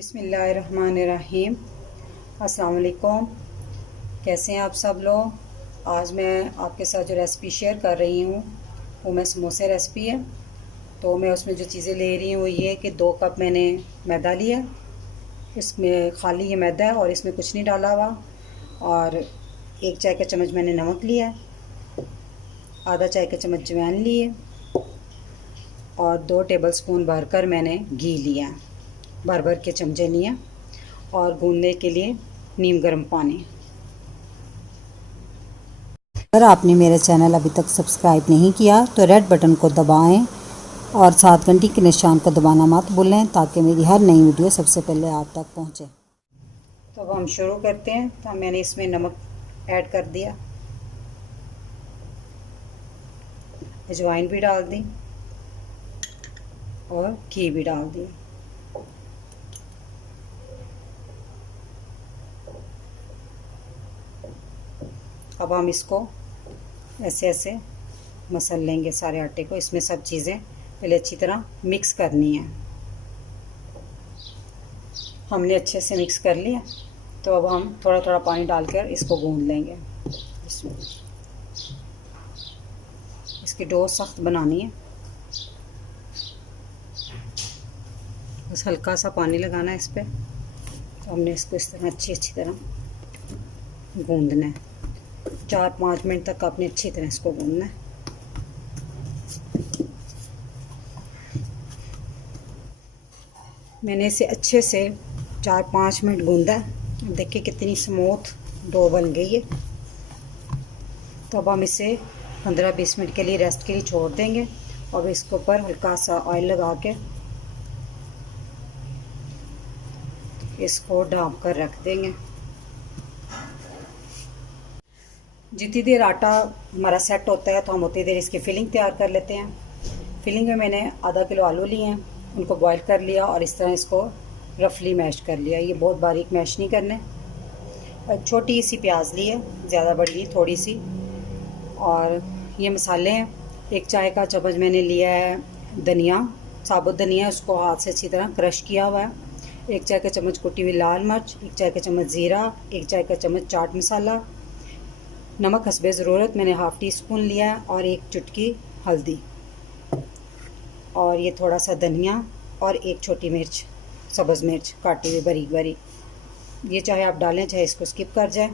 बिस्मिल्लाहिर्रहमानिर्रहीम। अस्सलाम वालेकुम। कैसे हैं आप सब लोग। आज मैं आपके साथ जो रेसिपी शेयर कर रही हूँ वो मैं समोसे रेसिपी है। तो मैं उसमें जो चीज़ें ले रही हूँ वो ये कि 2 कप मैंने मैदा लिया, इसमें खाली ये मैदा है और इसमें कुछ नहीं डाला हुआ। और 1 चाय का चम्मच मैंने नमक लिया है, आधा चाय का चम्मच अजवाइन लिए और 2 टेबलस्पून भरकर मैंने घी लिया, भर के चमचे लिए। और गूंदने के लिए नीम गर्म पानी। अगर आपने मेरा चैनल अभी तक सब्सक्राइब नहीं किया तो रेड बटन को दबाएं और साथ घंटी के निशान को दबाना मत भूलें ताकि मेरी हर नई वीडियो सबसे पहले आप तक पहुंचे। तो अब हम शुरू करते हैं। तो मैंने इसमें नमक ऐड कर दिया, अजवाइन भी डाल दी और घी भी डाल दिया। अब हम इसको ऐसे ऐसे मसल लेंगे सारे आटे को। इसमें सब चीज़ें पहले अच्छी तरह मिक्स करनी है। हमने अच्छे से मिक्स कर लिया। तो अब हम थोड़ा थोड़ा पानी डालकर इसको गूंद लेंगे। इसकी डो सख्त बनानी है, बस हल्का सा पानी लगाना है इस पर। तो हमने इसको इस तरह अच्छी तरह गूंदना है। 4-5 मिनट तक आपने अच्छी तरह इसको गूंदना है। मैंने इसे अच्छे से 4-5 मिनट गूंदा। देखिए कितनी स्मूथ डो बन गई है। तो अब हम इसे 15-20 मिनट के लिए रेस्ट के लिए छोड़ देंगे और इसके ऊपर हल्का सा ऑयल लगा के इसको ढाँप कर रख देंगे। जितनी देर आटा हमारा सेट होता है तो हम उतनी देर इसकी फिलिंग तैयार कर लेते हैं। फिलिंग में मैंने आधा किलो आलू लिए हैं, उनको बॉईल कर लिया और इस तरह इसको रफली मैश कर लिया। ये बहुत बारीक मैश नहीं करने। छोटी सी प्याज ली है, ज़्यादा बड़ी थोड़ी सी। और ये मसाले हैं। 1 चाय का चम्मच मैंने लिया है धनिया, साबुत धनिया, उसको हाथ से अच्छी तरह क्रश किया हुआ है। 1 चाय का चम्मच कुटी हुई लाल मिर्च, 1 चाय का चम्मच ज़ीरा, 1 चाय का चम्मच चाट मसाला, नमक हस्बे ज़रूरत मैंने ½ टीस्पून लिया है और 1 चुटकी हल्दी। और ये थोड़ा सा धनिया और 1 छोटी मिर्च, सब्ज़ मिर्च काटी हुई बारीक बारीक। ये चाहे आप डालें चाहे इसको स्किप कर जाएं।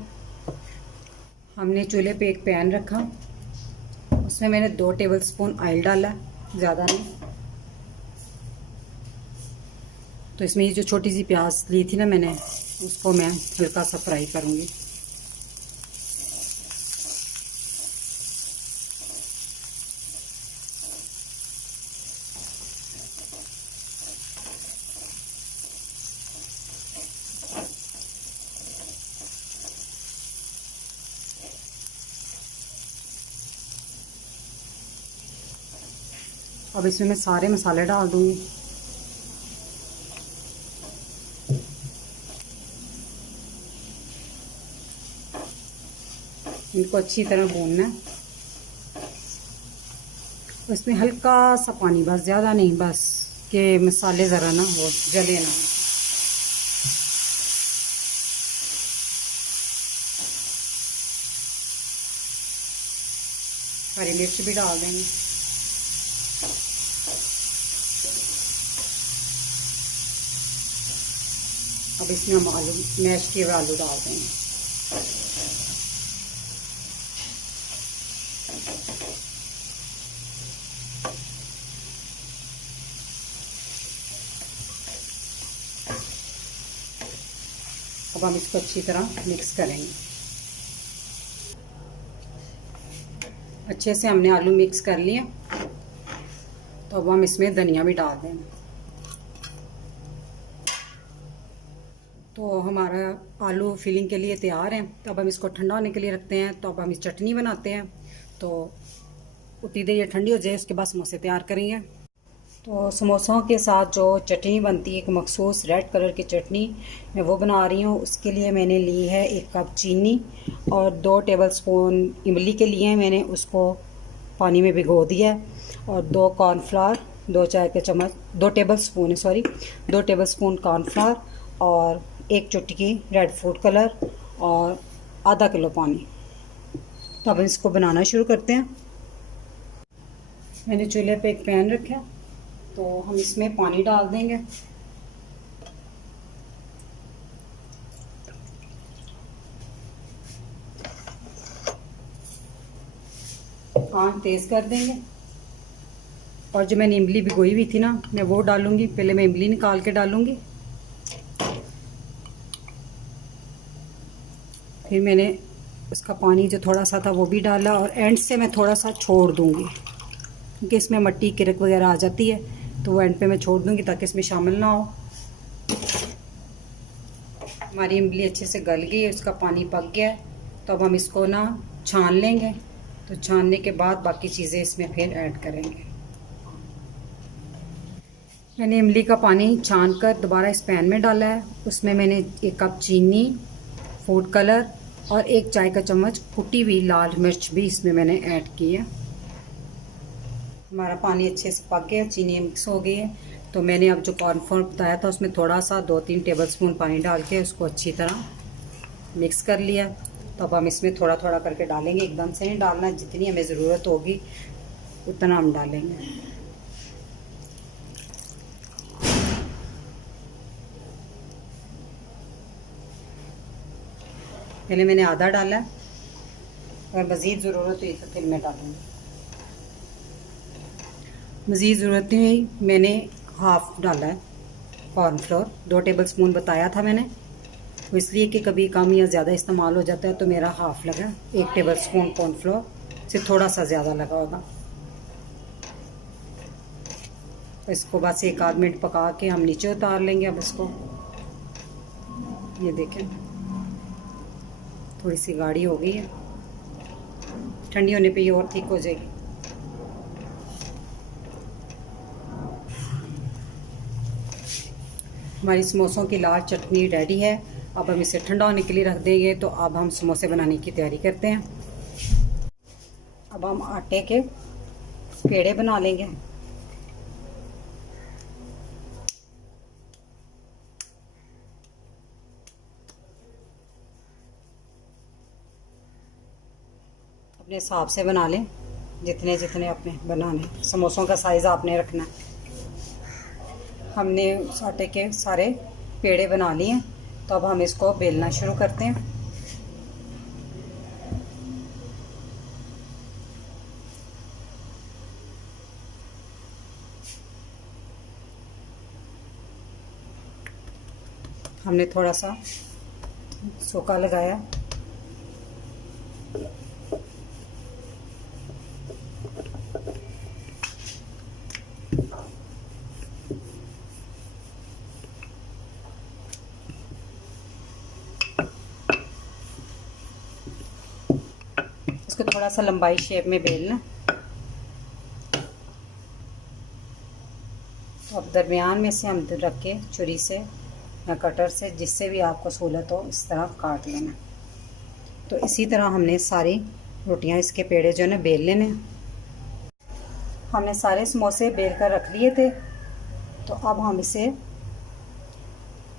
हमने चूल्हे पे एक पैन रखा, उसमें मैंने 2 टेबलस्पून ऑयल डाला, ज़्यादा नहीं। तो इसमें ये जो छोटी सी प्याज ली थी ना मैंने, उसको मैं हल्का सा फ्राई करूँगी। अब इसमें मैं सारे मसाले डाल दूँगी। इनको अच्छी तरह भूनना है। इसमें हल्का सा पानी, बस ज़्यादा नहीं, बस कि मसाले ज़रा ना वो जले ना। हरी मिर्च भी डाल देंगे। अब इसमें हम आलू, मैश किए हुए आलू डाल देंगे। अब हम इसको अच्छी तरह मिक्स करेंगे। अच्छे से हमने आलू मिक्स कर लिए। तो अब हम इसमें धनिया भी डाल देंगे। तो हमारा आलू फिलिंग के लिए तैयार है। तो अब हम इसको ठंडा होने के लिए रखते हैं। तो अब हम इस चटनी बनाते हैं। तो उतनी देर ये ठंडी हो जाए, उसके बाद समोसे तैयार करेंगे। तो समोसों के साथ जो चटनी बनती है, एक मखसूस रेड कलर की चटनी, मैं वो बना रही हूँ। उसके लिए मैंने ली है 1 कप चीनी और 2 टेबलस्पून इमली के लिए मैंने उसको पानी में भिगो दिया है। और 2 टेबलस्पून कॉर्नफ्लावर और 1 चुटकी रेड फूड कलर और आधा किलो पानी। तो अब इसको बनाना शुरू करते हैं। मैंने चूल्हे पे एक पैन रखा, तो हम इसमें पानी डाल देंगे। आँच तेज़ कर देंगे और जो मैंने इमली भिगोई हुई थी ना, मैं वो डालूंगी। पहले मैं इमली निकाल के डालूंगी, फिर मैंने उसका पानी जो थोड़ा सा था वो भी डाला और एंड से मैं थोड़ा सा छोड़ दूंगी, क्योंकि इसमें मट्टी किरक वगैरह आ जाती है, तो वो एंड पे मैं छोड़ दूंगी ताकि इसमें शामिल ना हो। हमारी इमली अच्छे से गल गई है, उसका पानी पक गया है। तो अब हम इसको ना छान लेंगे। तो छानने के बाद बाकी चीज़ें इसमें फिर ऐड करेंगे। मैंने इमली का पानी छान कर दोबारा इस पैन में डाला है। उसमें मैंने 1 कप चीनी, फूड कलर और 1 चाय का चम्मच कुटी हुई लाल मिर्च भी इसमें मैंने ऐड की है। हमारा पानी अच्छे से पक गया, चीनी मिक्स हो गई है। तो मैंने अब जो कॉर्नफ्लोर बताया था उसमें थोड़ा सा 2-3 टेबलस्पून पानी डाल के उसको अच्छी तरह मिक्स कर लिया। तो अब हम इसमें थोड़ा थोड़ा करके डालेंगे, एकदम से नहीं डालना, जितनी हमें ज़रूरत होगी उतना हम डालेंगे। पहले मैंने आधा डाला, अगर मज़ीद ज़रूरत हुई तो फिर मैं डालूँगी। मज़ीद ज़रूरत नहीं हुई, मैंने हाफ़ डाला है कॉर्नफ्लोर। 2 टेबलस्पून बताया था मैंने, तो इसलिए कि कभी कम या ज़्यादा इस्तेमाल हो जाता है, तो मेरा हाफ़ लगा। 1 टेबलस्पून कॉर्नफ्लोर से थोड़ा सा ज़्यादा लगा होगा। इसको बस 1 आध मिनट पका के हम नीचे उतार लेंगे। अब इसको ये देखें, थोड़ी सी गाढ़ी हो गई है, ठंडी होने पे ये और ठीक हो जाएगी। हमारी समोसों की लाल चटनी रेडी है। अब हम इसे ठंडा होने के लिए रख देंगे। तो अब हम समोसे बनाने की तैयारी करते हैं। अब हम आटे के पेड़े बना लेंगे। अपने हिसाब से बना लें, जितने जितने आपने बनाने। समोसों का साइज़ आपने रखना है। हमने उस आटे के सारे पेड़े बना लिए हैं। तो अब हम इसको बेलना शुरू करते हैं। हमने थोड़ा सा सूखा लगाया। इसको थोड़ा सा लंबाई शेप में बेलना। तो अब दरमियान में से हम रख के छुरी से या कटर से, जिससे भी आपको सहूलत हो, इस तरह काट लेना। तो इसी तरह हमने सारी रोटियां, इसके पेड़े जो है ना बेल लेने। हमने सारे समोसे बेल कर रख लिए थे। तो अब हम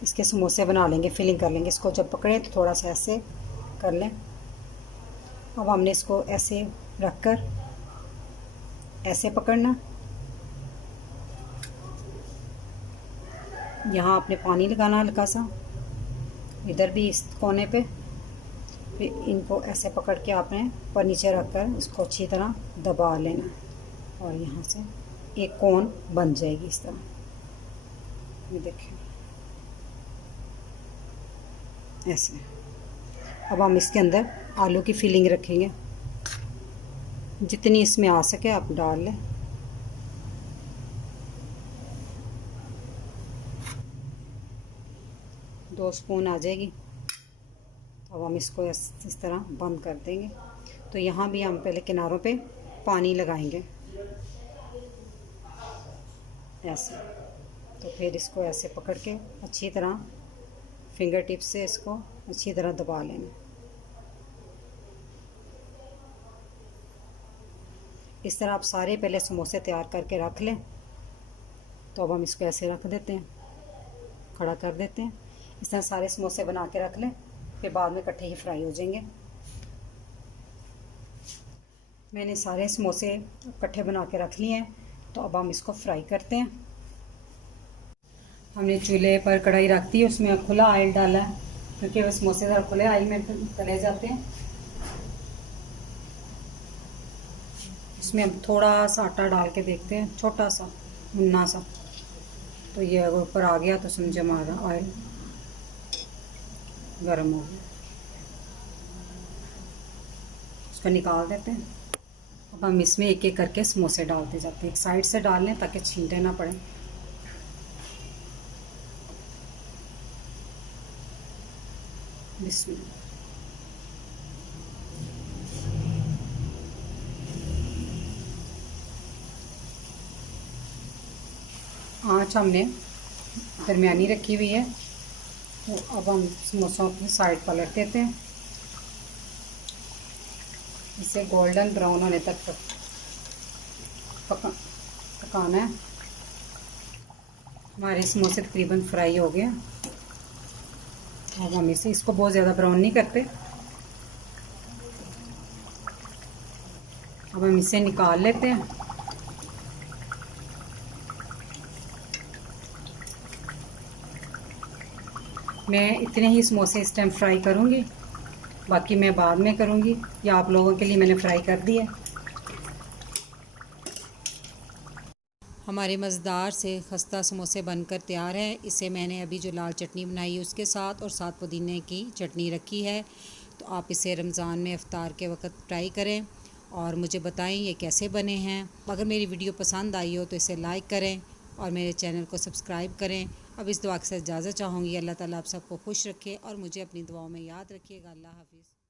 इसके समोसे बना लेंगे, फिलिंग कर लेंगे। इसको जब पकड़ें तो थोड़ा सा ऐसे कर लें। अब हमने इसको ऐसे रख कर ऐसे पकड़ना। यहाँ आपने पानी लगाना हल्का सा, इधर भी इस कोने पे। फिर इनको ऐसे पकड़ के आपने ऊपर नीचे रख कर इसको अच्छी तरह दबा लेना, और यहाँ से एक कोन बन जाएगी इस तरह। ये देखिए ऐसे। अब हम इसके अंदर आलू की फिलिंग रखेंगे, जितनी इसमें आ सके आप डाल लें। दो स्पून आ जाएगी। अब हम इसको इस तरह बंद कर देंगे। तो यहाँ भी हम पहले किनारों पे पानी लगाएंगे ऐसे। तो फिर इसको ऐसे पकड़ के अच्छी तरह फिंगर टिप से इसको अच्छी तरह दबा लेना। इस तरह आप सारे पहले समोसे तैयार करके रख लें। तो अब हम इसको ऐसे रख देते हैं, खड़ा कर देते हैं। इस तरह सारे समोसे बना के रख लें, फिर बाद में इकट्ठे ही फ्राई हो जाएंगे। मैंने सारे समोसे इकट्ठे बना के रख लिए हैं, तो अब हम इसको फ्राई करते हैं। हमने चूल्हे पर कढ़ाई रख दी, उसमें खुला ऑयल डाला है क्योंकि वो समोसे ज़रा खुले ऑयल में तले जाते हैं। इसमें हम थोड़ा सा आटा डाल के देखते हैं, छोटा सा मुन्ना सा, तो ये अगर ऊपर आ गया तो समझे हमारा ऑयल गर्म हो गया। इसको निकाल देते हैं। अब हम इसमें एक एक करके समोसे डालते जाते हैं, एक साइड से डाल लें ताकि छींटे ना पड़े। बिस्मिल्लाह। आँच हमने दरमियानी रखी हुई है, तो अब हम समोसों की साइड पलट देते हैं। इसे गोल्डन ब्राउन होने तक पकाना है। हमारे समोसे तकरीबन फ्राई हो गए। अब हम इसको बहुत ज़्यादा ब्राउन नहीं करते। अब हम इसे निकाल लेते हैं। मैं इतने ही समोसे इस टाइम फ्राई करूँगी, बाकी मैं बाद में करूँगी, या आप लोगों के लिए मैंने फ्राई कर दिया। हमारे मज़ेदार से खस्ता समोसे बनकर तैयार है। इसे मैंने अभी जो लाल चटनी बनाई है उसके साथ और साथ पुदीने की चटनी रखी है। तो आप इसे रमज़ान में इफ़्तार के वक़्त ट्राई करें और मुझे बताएं ये कैसे बने हैं। अगर मेरी वीडियो पसंद आई हो तो इसे लाइक करें और मेरे चैनल को सब्सक्राइब करें। अब इस दुआ के साथ इजाज़त चाहूँगी। अल्लाह ताला आप सबको खुश रखे और मुझे अपनी दुआओं में याद रखिएगा। अल्लाह हाफ़िज़।